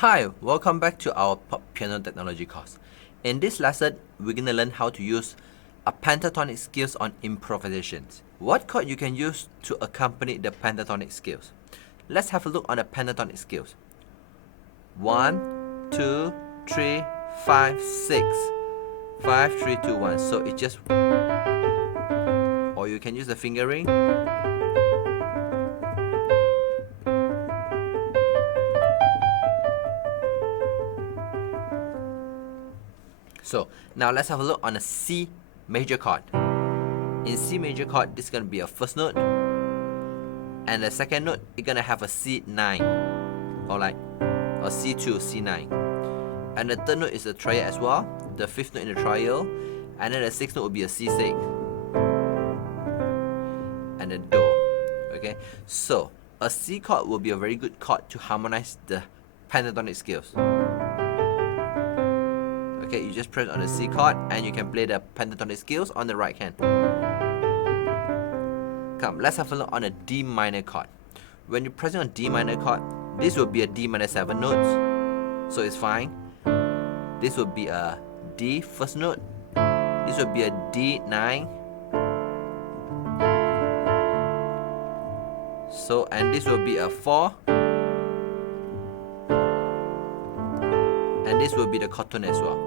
Hi, welcome back to our piano technology course. In this lesson, we're going to learn how to use a pentatonic scales on improvisations. What chord you can use to accompany the pentatonic scales? Let's have a look on the pentatonic scales. 1, 2, 3, 5, 6. 5, 3, 2, 1. So it just, or you can use the fingering. So now let's have a look on a C major chord. In C major chord, this is going to be a first note, and the second note is going to have a C9, or like a C2, C9, and the third note is a triad as well, the fifth note in the triad, and then the sixth note will be a C6, and then Do. Okay, so a C chord will be a very good chord to harmonize the pentatonic scales. Okay, you just press on the C chord and you can play the pentatonic scales on the right hand. Come, let's have a look on a D minor chord. When you're pressing on D minor chord, this will be a D minor 7 notes, so it's fine. This will be a D first note. This will be a D9. So, and this will be a 4. And this will be the chord tone as well.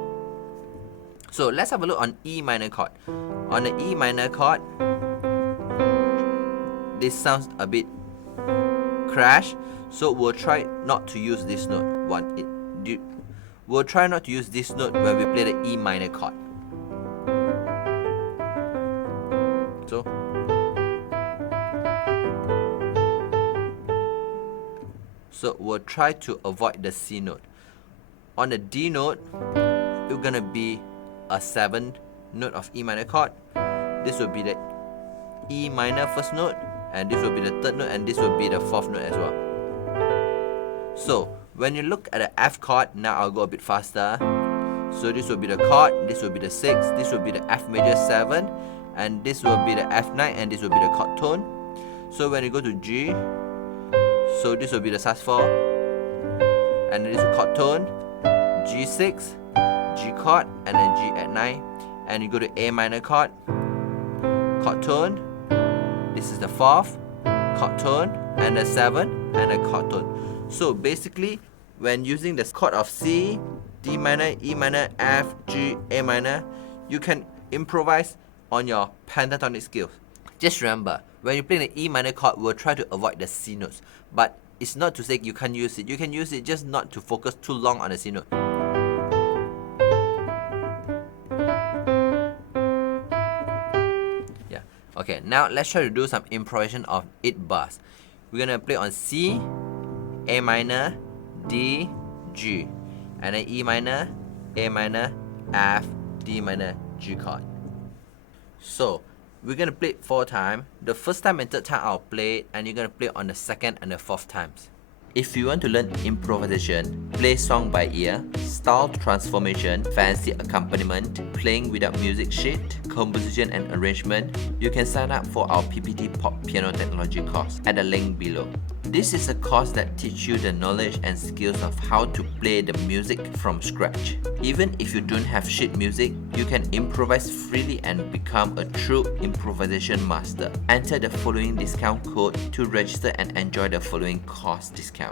So let's have a look on E minor chord. On the E minor chord, this sounds a bit crash, so we'll try not to use this note. We'll try not to use this note when we play the E minor chord. So we'll try to avoid the C note. On the D note, it's gonna be a 7th note of E minor chord. This will be the E minor first note, and this will be the third note, and this will be the 4th note as well. So when you look at the F chord, now I'll go a bit faster. So this will be the chord, this will be the 6, this will be the F major 7, and this will be the F9, and this will be the chord tone. So when you go to G, so this will be the sus4, and then this will chord tone, G6, G chord, and then G at 9, and you go to A minor chord tone, this is the 4th, chord tone, and the 7th, and the chord tone. So basically, when using the chord of C, D minor, E minor, F, G, A minor, you can improvise on your pentatonic scales. Just remember, when you play the E minor chord, we'll try to avoid the C notes, but it's not to say you can't use it. You can use it, just not to focus too long on the C note. Okay, now let's try to do some improvisation of 8 bars. We're gonna play on C, A minor, D, G, and then E minor, A minor, F, D minor, G chord. So we're gonna play it 4 times. The first time and third time I'll play it, and you're gonna play it on the second and the 4th times. If you want to learn improvisation, play song by ear, style transformation, fancy accompaniment, playing without music sheet, composition and arrangement, you can sign up for our PPT Pop Piano Technology course at the link below. This is a course that teaches you the knowledge and skills of how to play the music from scratch. Even if you don't have sheet music, you can improvise freely and become a true improvisation master. Enter the following discount code to register and enjoy the following course discount.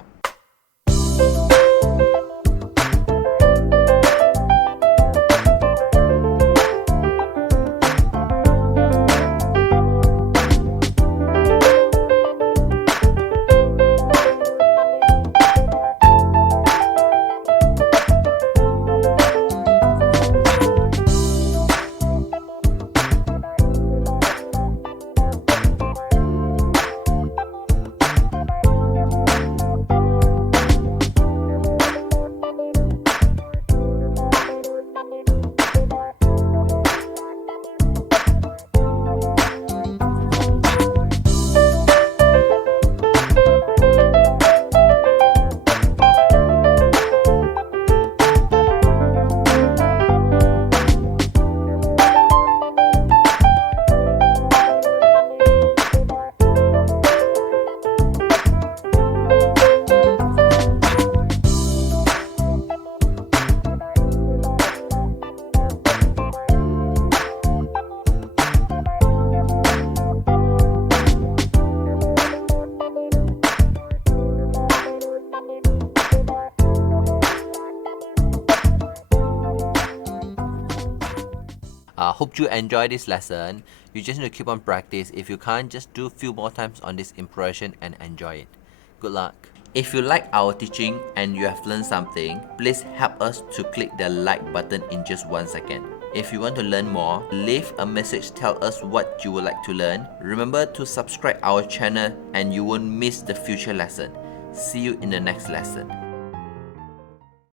Hope you enjoy this lesson. You just need to keep on practice. If you can't, just do a few more times on this improvisation and enjoy it. Good luck. If you like our teaching and you have learned something, please help us to click the like button in just 1 second. If you want to learn more, leave a message, tell us what you would like to learn. Remember to subscribe our channel and you won't miss the future lesson. See you in the next lesson.